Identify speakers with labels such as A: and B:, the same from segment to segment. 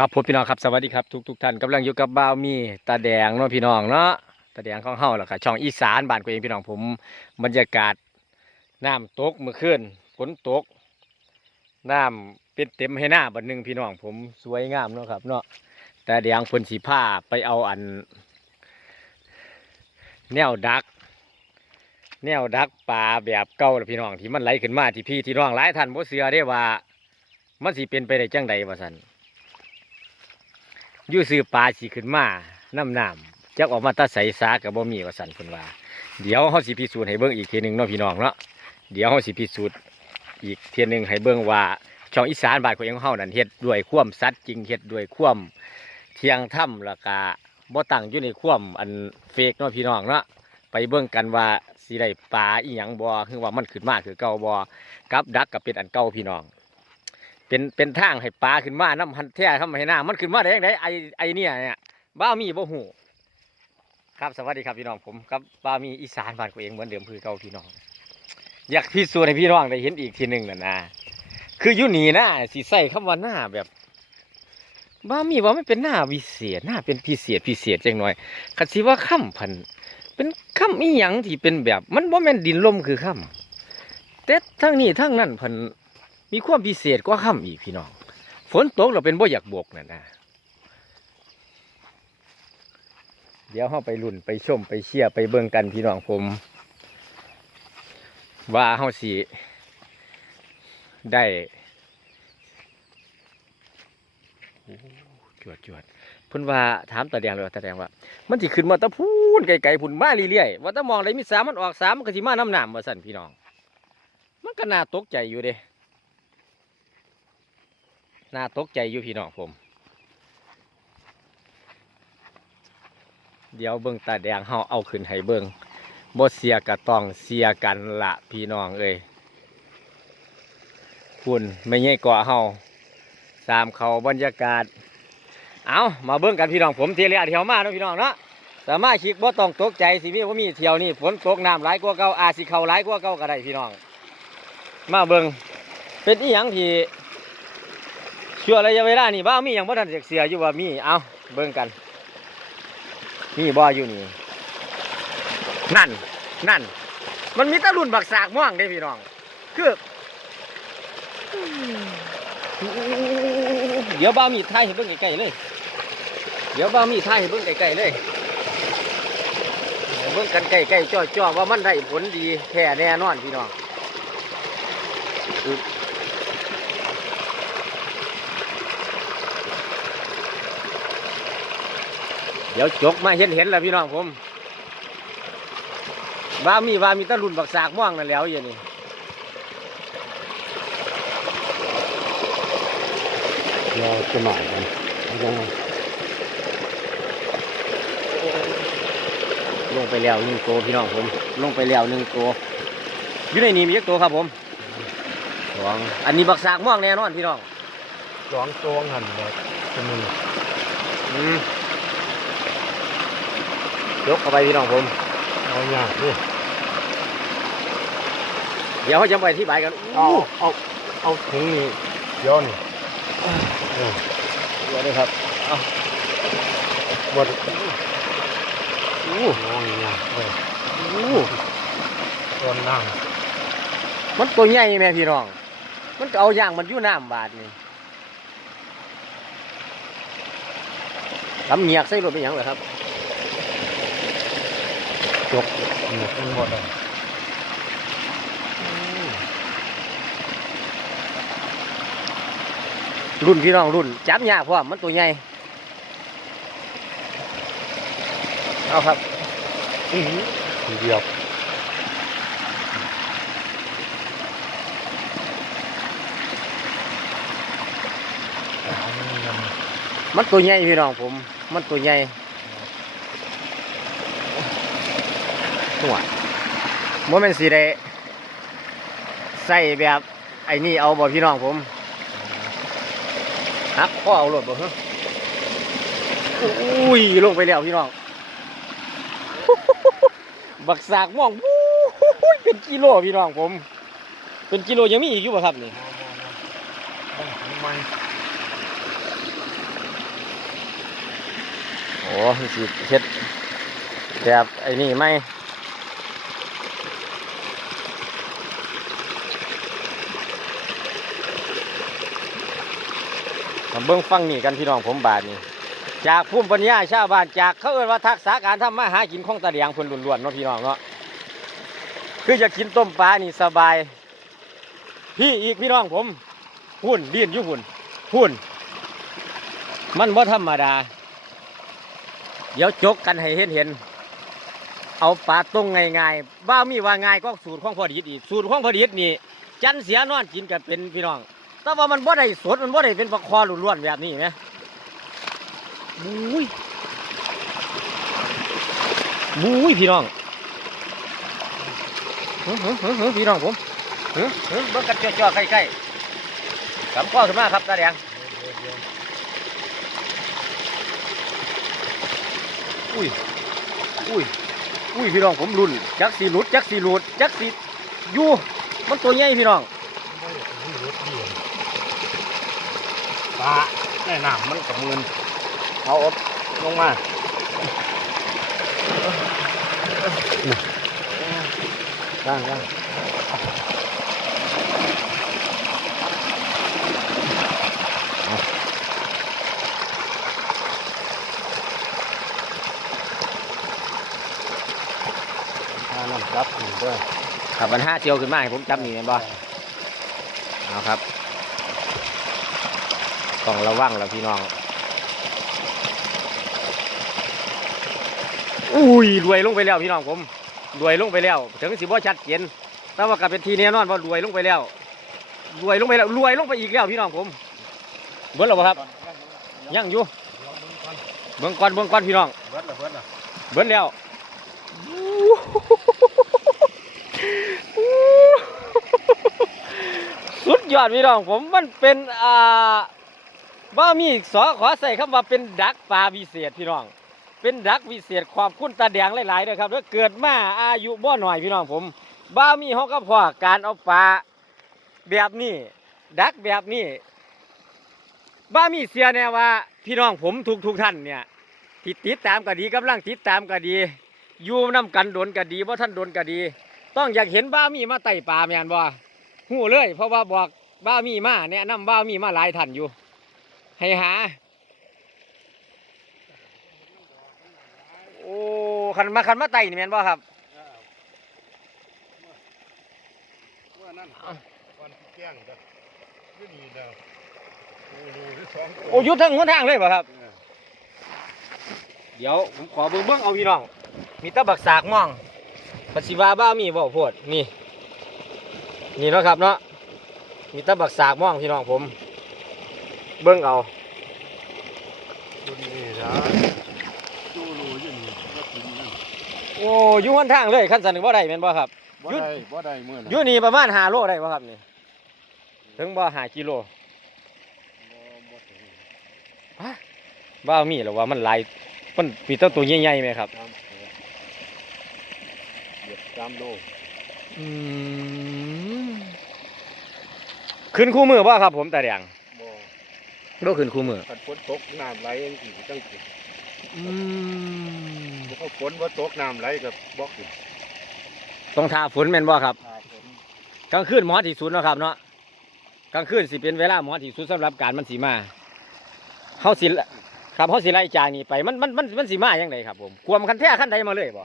A: ครับผมพี่น้องครับสวัสดีครับทุกทุกๆท่านกำลังอยู่กับบ่าวมีตาแดงเนาะพี่น้องเนาะตาแดงของเฮาแหละค่ะช่องอีสานบ้านกูเองพี่น้องผมบรรยากาศน้ำตกเมื่อคืนฝนตกน้ำเป็นเต็มให้หน้าบัดหนึงพี่น้องผมสวยงามเนาะครับเนาะตาแดงเพิ่นสีผ้าไปเอาอัน แนวดัก แนวดักปลาแบบเก่าล่ะพี่น้องที่มันไหลขึ้นมาที่พี่ที่น้องหลายท่านบ่เชื่อได้ว่า มันสิเป็นไปได้จังใดว่าซั่น ยู่ซื้อปลาสิขึ้นมาน้ำน้ำจักออกมาตาใสสากับบ่มีว่าสันเพิ่นว่า เดี๋ยวเฮาสิพิสูจน์ให้เบิ่งอีกทีหนึ่งเนาะพี่น้องเนาะเดี๋ยวเฮาสิพิสูจน์อีกทีหนึ่งให้เบิ่งว่าช่องอีสานบานของเองของเฮานั่นเฮ็ดด้วยความสัตย์จริงเฮ็ดด้วยความเทียงธรรมแล้วก็บ่ตั้งอยู่ในความอันเฟกเนาะพี่น้องเนาะไปเบิ่งกันว่าสิได้ปลาอีหยังบ่คือว่ามันขึ้นมาคือเก่าบ่กับดักก็เป็นอันเก่าพี่น้อง เป็นเป็นทางให้ปลาขึ้นมาน้ำพันแท้ทำให้หน้ามันขึ้นมาได้ยังไงไอไอเนี่ยเนี่ยบ้ามีบ่หูครับสวัสดีครับพี่น้องผมกับบ้ามีอีสานบ้านกูเองเหมือนเดิมคือเก่าพี่น้อง อยากพิสูจน์ให้พี่น้องได้เห็นอีกทีหนึ่งน่ะนะคืออยู่นี่นะสีใส่คำว่าหน้าแบบบ้ามีว่าไม่เป็นหน้าวิเศษหน้าเป็นพิเศษพิเศษจังหน่อยคันสิว่าค่ำพันเป็นค่ำอีหยังที่เป็นแบบ มันบ่แม่นดินลมคือค่ำแต่ทั้งนี้ทั้งนั้นพัน มีความพิเศษกว่าค่ำอีกพี่น้อง ฝนตกเราเป็นบ่อยากบกน่ะนะเดี๋ยวเราไปลุ่นไปชมไปเชียร์ไปเบิ่งกันพี่น้องผม ว่าเฮาสิได้จวดจวดเพิ่นว่าถามตาแดงเลยว่าตาแดงว่า มันสิขึ้นมาตะพูนไกลๆพุ่นมาเรื่อยๆว่าตะมองได้มีสามมันออกสามมันก็สิมาน้ำหนามว่าสั่นพี่น้อง มันก็น่าตกใจอยู่เด้ น่าตกใจอยู่พี่น้องผม เดี๋ยวเบิ่งตาแดงเฮาเอาขึ้นให้เบิ่งบ่เสียกะต้องเสียกันละพี่น้องเอ้ยคุณไม่ใช่เกาะเฮาตามเขาบรรยากาศ เอามาเบิ่งกันพี่น้องผมเที่ยวเรียเที่ยวมาเนาะพี่น้องเนาะสามารถคิดบ่ต้องตกใจสิมีว่ามีเที่ยวนี่ฝนตกน้ำหลายกว่าเก่าอาสิเข้าหลายกว่าเก่าก็ได้พี่น้อง มาเบิ่งเป็นอีหยังที่ ช่วงระยะเวลานี่บ้ามีอย่างบ่ทันเสียเสียอยู่ว่ามีเอาเบิ่งกันมีบ่อยู่นี่นั่น นั่น มันมีตะรุ่นบักสากม่วงเด้พี่น้องคือเดี๋ยวบ้ามีถ่ายเบิ่งไกลๆเลย เดี๋ยวบ้ามีถ่ายเบิ่งไกลๆเลยเบิ่งกันไกลๆจ่อๆว่ามันได้ผลดีแท้แน่นอนพี่น้อง เดี๋ยวจกมาเห็นเห็นแล้วพี่น้องผมว่ามีว่ามีแตะลุนบักสากม่วงนั่นแหล้วอย่างนี้
B: เราจะหมายกันยังไง
A: ลงไปแล้วหนึ่งตัวพี่น้องผม ลงไปแล้วหนึ่งตัวอยู่ในนี้มีเยอะตัวครับผมสองอันนี้บักสากม่วงแน่นอนพี่น้อง
B: สองตัวหันแบบจะมี
A: อืม ยกเข้าไปพี่น้องผม
B: เอาอย่างนี่
A: เดี๋ยวเขาจะไปที่บายกัน
B: เอา
A: อู้
B: เอาเอาถุงนี้ย้อนเออ
A: เดี๋ยวด้วยครับ
B: หมด
A: อู้
B: มองอย่างเออ
A: อู้
B: ต้นนั่ง
A: มันตัวใหญ่แม่พี่น้อง มันก็เอาอย่างมันอยู่น้ำบาดนี่ทำเงียกใส่รถเป็นหยังเหรอครับ
B: จกหมดทั้งหมดเลย
A: รุ่นพี่น้องรุ่นจับยากเพราะมันตัวใหญ่เอาครับ
B: ทีเดียว
A: มันตัวใหญ่พี่น้องผม มันตัวใหญ่ หัวโมเมนสีได้ใส่แบบไอ้นี่เอาบ่พี่น้องผมฮักพ่อเอารถบ่ฮะอุ้ยลงไปแล้วพี่น้อง บักสากม่วงอู้ยเป็นกิโลพี่น้องผม เป็นกิโลยังมีอีกอยู่บ่ครับนี่
B: ทำไม
A: โอ้มันสิเฮ็ดแบบไอ้นี่ไหม มาเบิ่งฟังนี่กันพี่น้องผมบาทนี่จากภูมิปัญญาชาวบ้านจากเขาเอ่ยว่าทักษะการทำมาหากินของตะเลียงเพิ่นล้วนๆเนาะพี่น้องเนาะคือจะกินต้มปลานี่สบาย พี่อีกพี่น้องผมหุ่นเลียนยู่หุ่นหุ่น มันบ่าธรรมดา เดี๋ยวจกกันให้เห็นเห็น เอาปลาตรงง่ายๆบ้ามีว่าง่ายก็สูตรของพอดีอีกสูตรของพอดีนี่จันเสียนอนกินกันเป็นพี่น้อง แต่ว่ามันบ่ได้สดมันบ่ได้เป็นปลาคอล้วนๆแบบนี้ไหมบุ้ยบุ้ยพี่น้องเฮ้ยเฮ้ยเฮ้ยเฮ้ยพี่น้องผมเฮ้ยเฮ้ยเบิ่งกันจ่อๆใกล้ๆกำข้อขึ้นมาครับตาแดงอุ้ยอุ้ยอุ้ยพี่น้องผมรุ่นจักสีหลุดจักสีหลุดจักสีอยู่มันตัวใหญ่พี่น้อง
B: ปลาแน่น้ำมันกับมืนเอาอดลงมาย่างย่างถ้าน้ำจับอยู่ด้วย
A: ขับมันห้าเจียวขึ้นมาให้ผมจับนี่แม่นบ่เอาครับ ต้องระวังแล้วพี่น้อง อุ้ยรวยลงไปแล้วพี่น้องผมรวยลงไปแล้ว ถึงสิบ่ชัดเจนแต่ว่าก็เป็นทีแน่นอนว่ารวยลงไปแล้วรวยลงไปแล้วรวยลงไปอีกแล้วพี่น้องผมเบิ้ลหรอครับยังอยู่เบิ้งก่อนเบิ้งก่อนพี่น้อง
B: เบิดละเบิดละ
A: เบิ้ลแล้วสุดยอดพี่น้องผมมันเป็นอ่า บ้ามีสอขอใส่คำว่าเป็นดักปลาวิเศษพี่น้อง เป็นดักวิเศษความคุ้นตาแดงหลายๆเลยครับแล้วเกิดมาอายุบ่หน่อยพี่น้องผมบ้ามีเขาก็พอการเอาปลาแบบนี้ ดักแบบนี้บ้ามีเสียแน่ว่าพี่น้องผมทุกทุกท่านเนี่ยที่ติดตามก็ดีกำลังติดตามก็ดีอยู่น้ำกันโดนก็ดีว่าท่านโดนก็ดี ต้องอยากเห็นบ้ามีมาไต่ปลาแมนบ่หูเลย เพราะว่าบอกบ้ามีมาแนะนำบ้ามีมาหลายท่านอยู่ ให้หา โอ้คันมาคันมาไต่นี่แมนบ่ครับ
B: ว่านั่นวันที่แจ้งเด้อนี่ดีเด้อโอ้โหที่สองตัว
A: โอ้อยุดทั้งหนทางเลยบ่ครับ
B: เออ
A: เดี๋ยวผมขอเบิ่งเบิ่งเอาพี่น้อง มีแตะบักสากม่องปัสสิวาบ้ามีบ่โพดนี่ นี่เนาะครับเนาะ มีแตะบักสากม่องพี่น้องผม เบิ่งเอา
B: ตัวนี้นะจูรูอยู่นี่ก็กินนั่น
A: โอ้อยู่หนทางเลยขั้นสันนึงบ่ได้แม่นบ่ครับ
B: บ่
A: หยุด
B: ได้บ่ได้มื้อนั้น
A: อยู่นี่ประมาณ5โลได้บ่ครับนี่ ถึงบ่5กิโล
B: บ่บ่ถึง
A: บ้ามีหรือว่ามันหลายมันมีแตัวตัวใหญ่ๆไหมครับ
B: สามเออเหยียบสามโล
A: อืมขึ้นคู่มือบ่ครับผมตาแดง
B: บ่
A: บ่ขึ้นคู่มือ
B: คันฝนตกน้ำไหลจังซี่จังซี่
A: อืม
B: บ่เขาฝนบ่ตกน้ำไหลก็บ่ขึ้น
A: ต้องทาฝนแม่นบ่ครับ
B: ถ้าฝน
A: กลางคืนหมอที่สุดเนาะครับเนาะกลางคืนสิเป็นเวลาหมอที่สุดสำหรับการมันสีมาเฮาสิครับเฮาสิไล่จากนี่ไปมันมันมันมันสิมาจังไดครับผมความคันแท้คันใดมาเลยบ่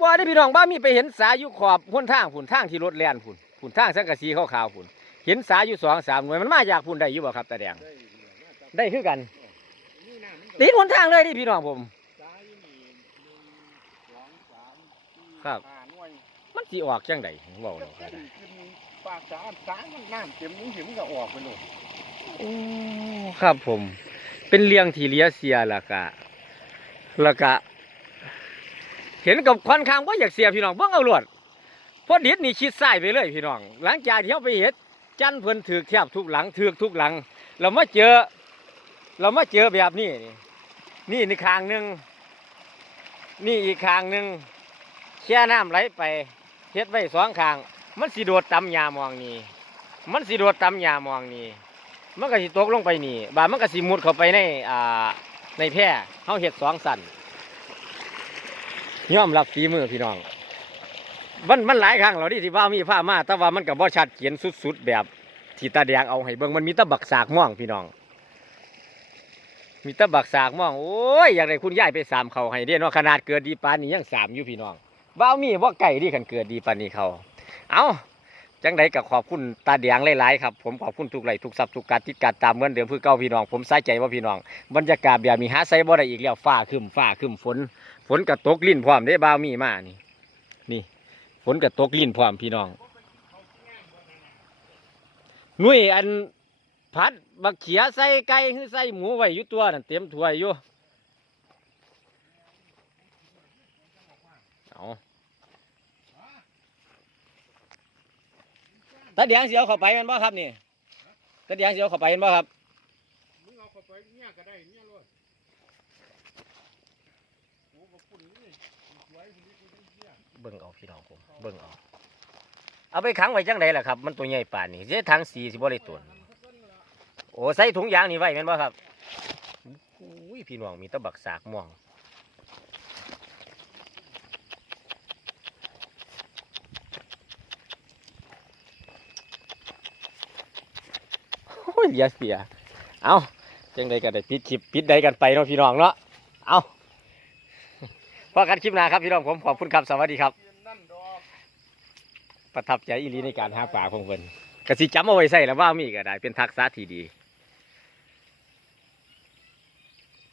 A: บ่ได้พี่น้องบ้ามีไปเห็นสายอยู่ขอบหนทางฝุ่นทางที่รถแล่นฝุ่นฝุ่นทางสังกะสีขาวๆฝุ่นเห็นสายอยู่สองสามหน่วยมันมาจากฝุ่นได้อยู่บ่ครับตาแดง
B: ได้เหลือมาจาก
A: ได้คือกัน
B: นี่น้ำมันก็
A: ติดหนทางเลยดิพี่น้องผม
B: ซ้ายนี่หนึ่งสองสามสี่
A: ครับ
B: ห้าหน่วย
A: มันสิออกจังไดเว้า
B: ก็
A: เนาะ
B: ขึ้นขึ้นปากสามสามมันน้ำเต็มนี่เห็นมันก็ออกไปหมด
A: โอ้ครับผม เป็นเลี้ยงที่เหลียเสียแล้วก็แล้วก็เห็นกับควันคางว่าอยากเสียพี่น้องเบิ่งเอาลวดเพราะเด็ดนี่ชิดซ้ายไปเลยพี่น้อง หลังจากที่เขาไปเห็ด จันเพิ่นถือกแทบทุกหลังถือกทุกหลัง เรามาเจอ เรามาเจอแบบนี้ นี่นี่ในคางหนึ่งนี่อีกคางหนึ่งแช่น้ำไหลไปเฮ็ดไว้สองคาง มันสิโดดตำยามองนี่มันสิโดดตำยามองนี่มันก็สิตกลงไปนี่บามันก็สิมุดเข้าไปในอ่าในแพร่เฮาเฮ็ดสองสันยอมรับฝีมือพี่น้อง มันมันหลายครั้งแล้วที่ที่ว่ามีผ้ามาแต่ว่ามันก็บ่ชัดเขียนสุดๆแบบที่ตาแดงเอาให้เบิ่งมันมีตะบักสากม่วงพี่น้อง มีตะบักสากม่วงโอ้ยอยากได้คุณยายไปสามเขาให้เด้เนาะขนาดเกิดดีปานนี้ยังสามอยู่พี่น้องบ้ามีบ่าไก่ที่ขันเกิดดีปานนี้เขาเอาจังใดก็ขอบคุณตาแดงหลายๆครับผมขอบคุณทุกไหลทุกทรัพย์ทุกการติดการตามเหมือนเดิมเพื่อเก้าพี่น้อง ผมใส่ใจว่าพี่น้อง บรรยากาศแบบนี้หาใส่บ่ได้อีกแล้วฟ้าครึมฟ้าครึมฝน ฝนก็ตกลิ้นพร้อมได้บ้าวมีมานี่นี่ ฝนก็ตกลิ้นพร้อมพี่น้องนุ่ยอันพัดบักเขียใส่ไก่หรือใส่หมูไว้อยู่ตัวนั่นเต็มถ้วยอยู่เอาตาแดงเสียวเข้าไปมันบ่ครับนี่ตาแดงเสียวเข้าไปมันบ่ครับ
B: มึงเอาเข้าไปเนี่ยก็ได้เนี่ยรถโอ้ขอบคุณนี่สวยคนนี้คนนี้ เบิ่
A: งเอาพี่น้องผมเบิ่งเอาเอาไปขังไว้จังไดล่ะครับ มันตัวใหญ่ป่านนี้เสียทางสีสิบ่ได้ตัวโอ้ใส่ถุงยางนี่ไว้แม่นบ่ครับอุ้ยพี่น้องมีตะบักสากม่วงโอ้ยเหลียเสีย เอาจังใดกันได้ปิดคลิปปิดใดกันไปเนาะพี่น้องเนาะเอา พอกันคลิปหน้าครับพี่น้องผมขอบคุณครับสวัสดีครับ ประทับใจอีหลีในการหาปลาของเพิ่นกสิจำเอาไว้ใส่แล้วว่ามีก็ได้เป็นทักษะที่ดี